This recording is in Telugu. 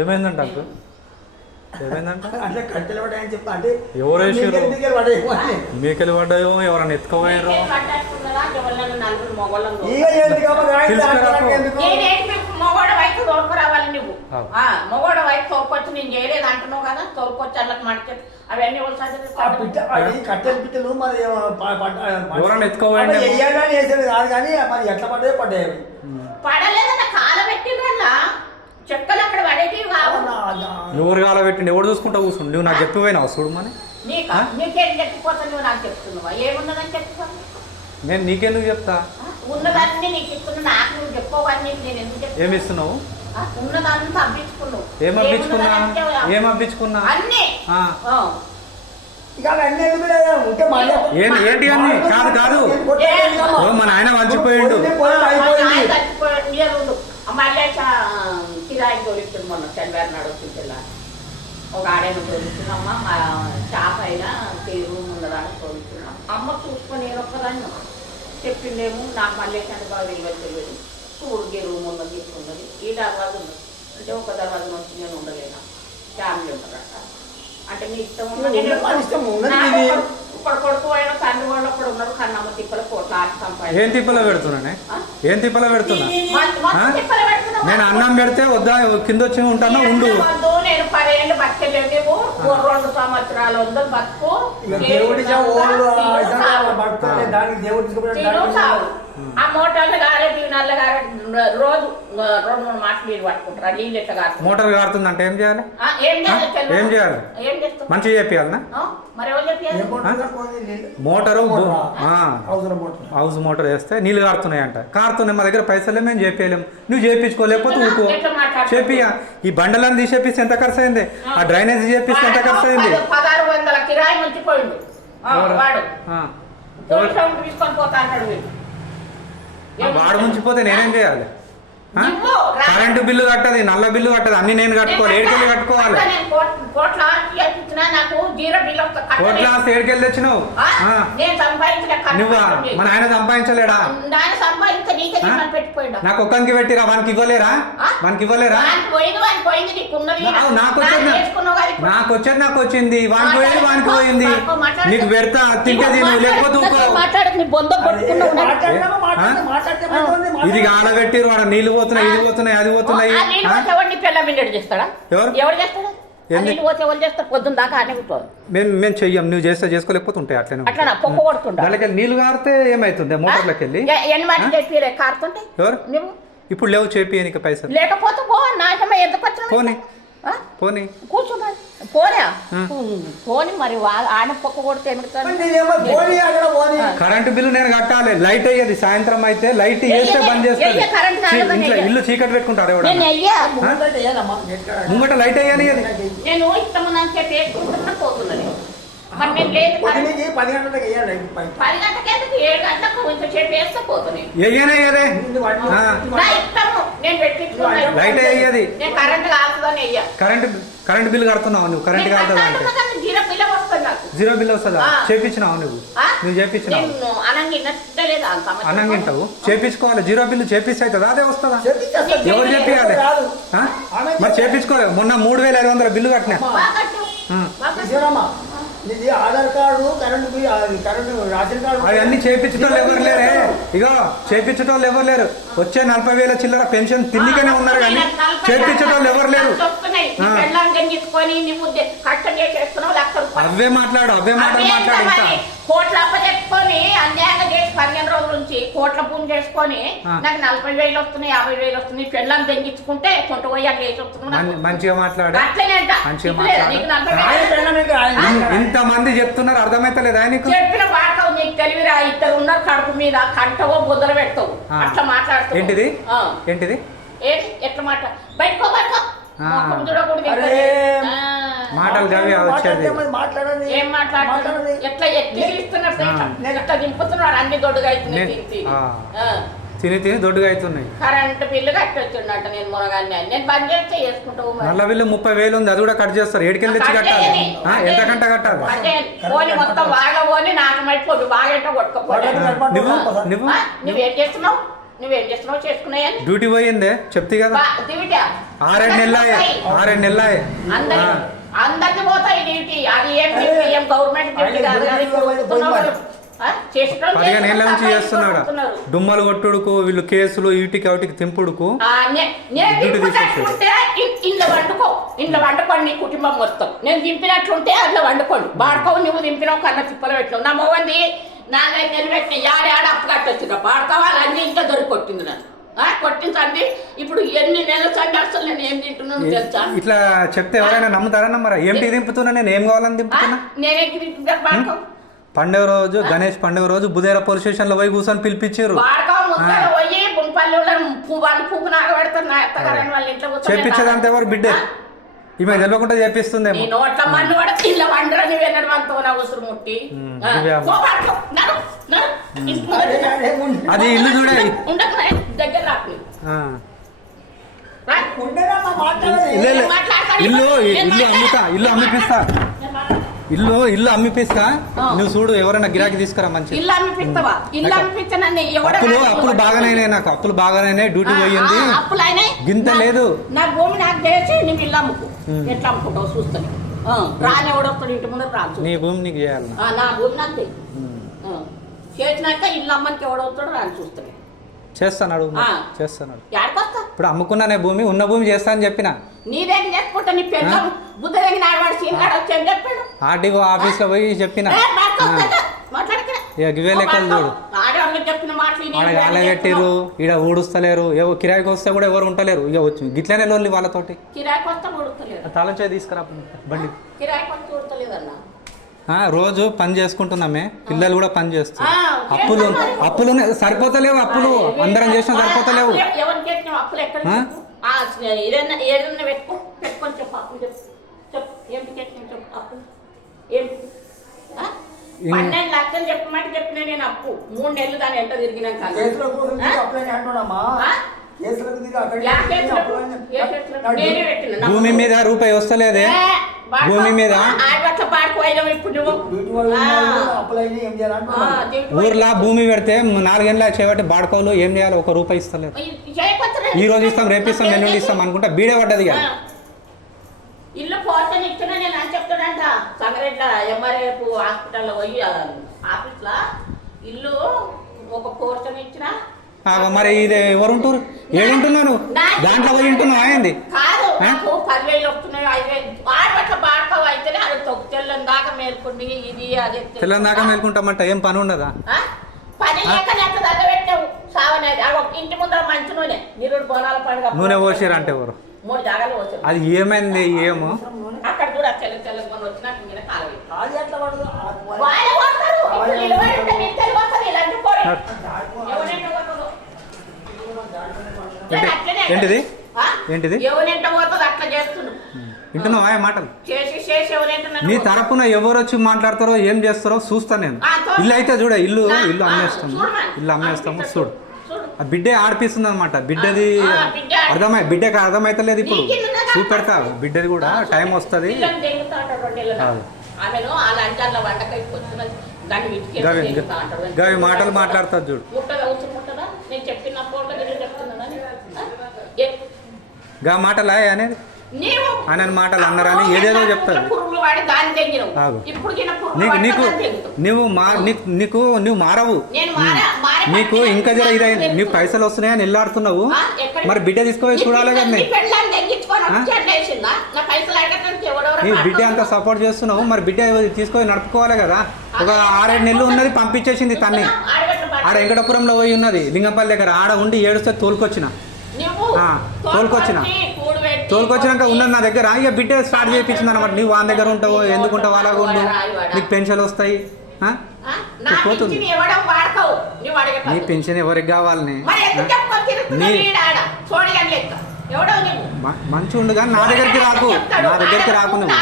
ఏమైందంట అంకు ఏమైందంట అంటే కట్టెలు పడ్డాయని చెప్పి అంటే ఎవరు వేసారు పడ్డాయి మీకెళ్ళి పడ్డాయో ఎవరైనా ఎత్తుకోపోయారో ఇక ఎందుకు మొగోడ వైపు తోడుకురావాలి నువ్వు మొగోడ వైపు తోడుకొచ్చి నేను చేయలేదు అంటున్నావు కదా తోడుకొచ్చి అట్లా మాట అవన్నీ కట్టెలు పిట్టలు మరి ఎవరైనా ఎత్తుకోపోయండి వేయాలని వేసేది కాదు కానీ మరి ఎట్లా పడ్డాయో పడ్డాయి పడలేదన్న కాల పెట్టిండ్రన్న చెక్కలు అక్కడ పడేటివి కావు ఎవరు కాల పెట్టిండి ఎవరు చూసుకుంటా కూర్చుండు నువ్వు నాకు చెప్పిపోయినావు చూడు మరి నీకేం చెప్పిపోతా నువ్వు నాకు చెప్తున్నావా ఏమున్నదని చెప్తాను నేను నీకెందుకు చెప్తా ఉన్నదాన్ని నీకు ఇస్తున్నా నాకు నువ్వు చెప్పవని నేను ఎందుకు చెప్తాను ఏమి ఇస్తున్నావు ఉన్నదాన్ని అబ్బించుకున్నావు ఏం అబ్బించుకున్నా అన్నీ ఏంటి అన్ని కాదు కాదు మన ఆయన మర్చిపోయిండు మళ్ళీ కిరాయి తోలిస్తుంది మొన్న శనివారం నాడు వచ్చింది ఒక ఆడేమో తోలుతున్నామ్మా మా షాప్ అయినా రూమ్ ఉన్నదాన్ని తోలుతున్నాం అమ్మ చూసుకొని నేను ఒక్కదాన్ని చెప్పిండేమో నాకు మళ్ళీ బాగా తెలియదు చూడుకి రూమ్ ఉన్నది ఉన్నది ఈ దర్వాజు ఉన్నది అంటే ఒక దర్వాజు నుంచి నేను ఉండలేను ఫ్యామిలీ ఉన్నారట అంటే మీ ఇష్టం ఇప్పుడు కొడుకు అయినా తండ్రి వాళ్ళు అప్పుడు ఉన్నారు కన్నమ్మ తిప్పల కోట్ల ఏం తిప్పలో పెడుతున్నానే ఏం తిప్పలో పెడుతున్నా నేను అన్నం పెడితే వద్దా కింద వచ్చి ఉంటాను ఉండు నేను 10 ఏళ్ళు బతకలేవు 2 సంవత్సరాలు ఉంది బతుకు ఆ మోటార్లు గారే దీవెనల్ల గారే రోజు 2-3 మాటలు నీళ్ళు పట్టుకుంటారు నీళ్ళు ఎట్లా కాదు మోటార్ కారుతుందంటే ఏం చేయాలి ఏం చేయాలి మంచిగా చెప్పాలనా మరి ఎవరు చెప్పాలి మోటారు హౌస్ మోటార్ వేస్తే నీళ్ళు కారుతున్నాయంట కారుతున్నాయి మా దగ్గర పైసలే మేము చెప్పలేము నువ్వు చేయించుకోలేకపోతే ఊకో చెప్పియా ఈ బండలను తీసేపిస్తే ఎంత ఖర్చు అయింది ఆ డ్రైనేజ్ చేపిస్తే ఎంత ఖర్చు అయింది 1600 కిరాయి నుంచి పోయిండు వాడు తీసుకొని పోతా అంటాడు వాడు ముంచిపోతే నేనేం చేయాలి కరెంటు బిల్లు కట్టది నల్ల బిల్లు కట్టదు అన్ని నేను కట్టుకోవాలి ఏడుకెళ్ళి కట్టుకోవాలి కోట్ల ఆస్తి ఏడుకెళ్ళి తెచ్చినావు నువ్వా మన ఆయన సంపాదించలేడా నాకు ఒక్కరికి పెట్టిరా వానికి ఇవ్వలేరా నాకు వచ్చేది నాకు వచ్చింది వానికి పోయేది వానికి పోయింది నీకు పెడతా తింటది లేకపోతే ఇది ఆడబెట్టిరు వాడు నీళ్ళు పోతున్నాయి ఇది పోతున్నాయి అది పోతున్నాయి మేము చెయ్యం నువ్వు చేస్తే చేసుకోలేకపోతే ఉంటాయి అట్లనే నీళ్ళు కారితే ఏమైతుంది మోటార్లోకి వెళ్ళి ఎవరు ఇప్పుడు లేవు చేపియనికి పైసలు లేకపోతే పోనీ పోనీ కూర్చున్నాడు పోనీ మరి ఆయన పొక్క కొడితే కరెంటు బిల్లు నేను కట్టాలి లైట్ అయ్యేది సాయంత్రం అయితే లైట్ వేస్తే బంద్ చేస్తాను ఇల్లు చీకటి పెట్టుకుంటారు ముంగట లైట్ అయ్యాలి నేను ఇష్టమని చెప్పి వేసుకుంటున్నా పోతున్నది కరెంట్ బిల్ కడుతున్నావు నువ్వు కరెంట్ కాదుదా అంటే జీరో బిల్ వస్తుందా చేపించినావు నువ్వు చేపించినావు అన్నం తింటావు చేపించుకోవాలి జీరో బిల్లు చేపిస్తే అవుతుందా అదే వస్తుందా ఎవరు చెప్పాలి మరి చేపించుకోలేదు మొన్న 3500 బిల్లు కట్టినా Aadhaar card current ration card అవన్నీ చేపించడం ఎవరు లేరే ఇగో చేపించడం ఎవరు లేరు వచ్చే 40,000 చిల్లర పెన్షన్ తిండికనే ఉన్నారు కానీ చేపించడం ఎవరు లేరు అవే మాట్లాడు ఇంకా కోట్ల అప్పచెప్పుకొని అన్యాయంగా చేసి 15 రోజుల నుంచి కోట్ల పూజ చేసుకొని నాకు 40,000 వస్తున్నాయి 50,000 వస్తున్నాయి పెళ్ళని తెంగించుకుంటే కొంట పోయాక వేసి వస్తున్నాను మంచిగా మాట్లాడు ఇంతమంది చెప్తున్నారు అర్థమైతలేదు ఆయనకు చెప్పిన వాడతావు నీకు తెలివిరా ఇద్దరు ఉన్నారు కడుపు మీద కంటవో బుద్దలు పెడతావు అట్లా మాట్లాడుతావు ఏంటిది ఎట్లా మాట బయటకో మాటలు గవి వచ్చేది ఏం మాట్లాడుతున్నారు ఎట్లా ఎట్లా దింపుతున్నారు అన్ని దొడ్డుగా తిని దొడ్డుగా అవుతున్నాయి కరెంట్ బిల్లు కట్టొచ్చున్నట్టు నేను మునగాన్ని నేను బంద్ చేస్తే చేసుకుంటావు నల్ల బిల్లు 30,000 ఉంది అది కూడా కట్ చేస్తారు ఏడుకెళ్ళి తెచ్చి కట్టాలి ఎంతకంట కట్టాలి పోనీ మొత్తం బాగా పోని నాకు మర్చిపోదు బాగా కొట్టుకోపోదు నువ్వు నువ్వేం చేస్తున్నావు నువ్వేం చేస్తున్నావు చేసుకున్నాయని డ్యూటీ పోయిందే చెప్తే కదా డ్యూటీ 6 నెలలు అందరికి పోతాయి డ్యూటీ. అది ఏం గవర్నమెంట్ డ్యూటీ కాదు. 15 ఏళ్ళ నుంచి చేస్తున్నాడు. డుమ్మలు కొట్టుడుకు వీళ్ళు కేసులు ఈటికి అవిటికి తింపుడుకు ఇంట్లో వండుకో, ఇంట్లో వండుకోండి నీ కుటుంబం మొత్తం. నేను దింపినట్లుంటే అందులో వండుకోండి. బాడుకో నువ్వు దింపినావు కన్నా తిప్పలు పెట్టినావు. నా మొగంది 4-5 నెలలు పెట్టిన ఏడాడ అప్పు కట్టొచ్చిన బాడుకోవాలి అన్ని ఇంకా దొరికి కొట్టింది నన్ను. కొట్టించండి. ఇప్పుడు ఎన్ని నెలలు సండి అసలు నేను ఏం తింటున్నాను తెలుసా? ఇట్లా చెప్తే ఎవరైనా నమ్ముతారా? నమ్మరా? ఏంటి దింపుతున్నా? నేను ఏం కావాలని దింపుతున్నా? నేనే బాడుకో పండుగ రోజు గణేష్ పండుగ రోజు బుధేర పోలీస్ స్టేషన్ లో పోయి కూర్చొని పిలిపించారు. చెప్పించేదంతా ఎవరు బిడ్డే ఈమె తెలియకుండా చేపిస్తుందేమో. అది ఇల్లు చూడే ఇల్లు అమ్మిపిస్తా ఇల్లు అమ్మిపిస్తా. నువ్వు చూడు ఎవరైనా గిరాకీ తీసుకురా మంచి. అప్పులు బాగానే నాకు అప్పులు బాగానే డ్యూటీ పోయింది గింత లేదు. నా భూమి నాకు చేసి నువ్వు ఇల్లు అమ్ముకో. ఎట్లా అమ్ముకుంటావు చూస్తాను. రాని ఎవడొస్తాడు ఇంటి ముందు రాదు. నీ భూమి నీకు చేయాలి. నా భూమి నాకు చేసినాక ఇల్లు అమ్మనికి ఎవడవుతాడు రాని చూస్తాను. చేస్తాడు. ఇప్పుడు అమ్ముకున్నానే భూమి ఉన్న భూమి చేస్తా అని చెప్పిన. నీదేం చేసుకుంటా నీ పెళ్ళ బుద్ధ దగ్గర ఆడవాడు సీనిగాడు వచ్చి చెప్పాడు. ఆర్డీఓ ఆఫీస్ లో పోయి చెప్పిన ఇవే లెక్కలు చూడు. ఆడగట్టిరు ఈడ ఊడుస్తలేరు. కిరాయికి వస్తే కూడా ఎవరు ఉంటలేరు. ఇక వచ్చి గిట్లనే లోన్లు వాళ్ళతోటి. కిరాయికి వస్తే ఊడుతలేరు. తాళం చేయి తీసుకురా బండి. కిరాయికి వస్తే ఊడతలేదన్నా. రోజు పని చేసుకుంటున్నామే. పిల్లలు కూడా పని చేస్తారు. అప్పులు సరిపోతలేవు. అప్పులు అందరం చేసినా సరిపోతలేవు. లక్షలు చెప్పమంటే చెప్పిన నేను అప్పు 3 నెలలు దాని ఎంట తిరిగినాక భూమి మీద రూపాయి వస్తలేదే. భూమి మీద ఊర్లో భూమి పెడితే 4 ఏళ్ళ చేయబట్టి బాడుకోలు ఏం చేయాలి? 1 రూపాయి ఇస్తలేరు. ఈ రోజు ఇస్తాం రేపు ఇస్తాం ఎల్లుండి ఇస్తాం అనుకుంటా బీడే పడ్డది. ఇల్లు పోర్షన్ ఇచ్చినా నేను అని చెప్తాడంట. సంగారెడ్డి ఎంఆర్ఎఫ్ హాస్పిటల్లో పోయి ఆఫీస్ లో ఇల్లు ఒక పోర్షన్ ఇచ్చినా. మరి ఇది ఎవరు ఉంటారు? ఏడుంటున్నాను దాంట్లో పోయి ఉంటున్నావు. అయింది కాదు 10,000 వస్తున్నాయి 5,000 ఆడబట్ల బాడుకోవు అయితేనే అది తెల్లని దాకా మేల్కొండి. ఇది అదే తెల్లని దాకా మేల్కుంటామంట. ఏం పని ఉండదా? పని లేక ఎంత దగ్గర పెట్టావు సావనేది. ఇంటి ముందర మంచి నూనె నిరుడు బోనాల పండుగ నూనె పోసారు అంటే ఎవరు? 3 జాగాలు పోసారు. అది ఏమైంది? ఏమో అక్కడ కూడా తెల్ల కొని వచ్చినాక మీద కాలవి ఏంటిది ఏంటిది ఎవరెంట పోతుంది అట్లా చేస్తున్నావు. వింటున్నావా మాటలు? నీ తరపున ఎవరు వచ్చి మాట్లాడతారో ఏం చేస్తారో చూస్తా నేను. ఇల్లు అయితే చూడ ఇల్లు అమ్మేస్తాము చూడు. ఆ బిడ్డే ఆడిపిస్తుంది అనమాట. బిడ్డది బిడ్డకి అర్థమైతలేదు. ఇప్పుడు చూపెడతా బిడ్డది కూడా టైం వస్తుంది. గవి మాటలు మాట్లాడతారు చూడు. గా మాటలు అనేది ఆయన మాటలు అన్నారని ఏదేదో చెప్తారు. నువ్వు మారవు. నీకు ఇంకా జర ఇదైంది. నీకు పైసలు వస్తున్నాయని వెళ్ళాడుతున్నావు. మరి బిడ్డ తీసుకుపోయి చూడాలి కదా. నీ బిడ్డ అంతా సపోర్ట్ చేస్తున్నావు. మరి బిడ్డ తీసుకొని నడుపుకోవాలి కదా. ఒక 6-7 నెలలు ఉన్నది పంపించేసింది తన్ని. ఆడ వెంకటపురంలో పోయి ఉన్నది లింగంపల్లి దగ్గర. ఆడ ఉండి ఏడుస్తే తోలుకొచ్చినాక ఉన్నది నా దగ్గర. ఇక బిడ్డ స్టార్ట్ చేయించింది అనమాట. నువ్వు వాళ్ళ దగ్గర ఉంటావు ఎందుకుంటావు? అలాగ ఉండు. నీకు పెన్షన్లు వస్తాయి. పోతుంది నీ పెన్షన్ ఎవరికి కావాలని. మంచి ఉండు కానీ నా దగ్గరికి రాకు నువ్వు.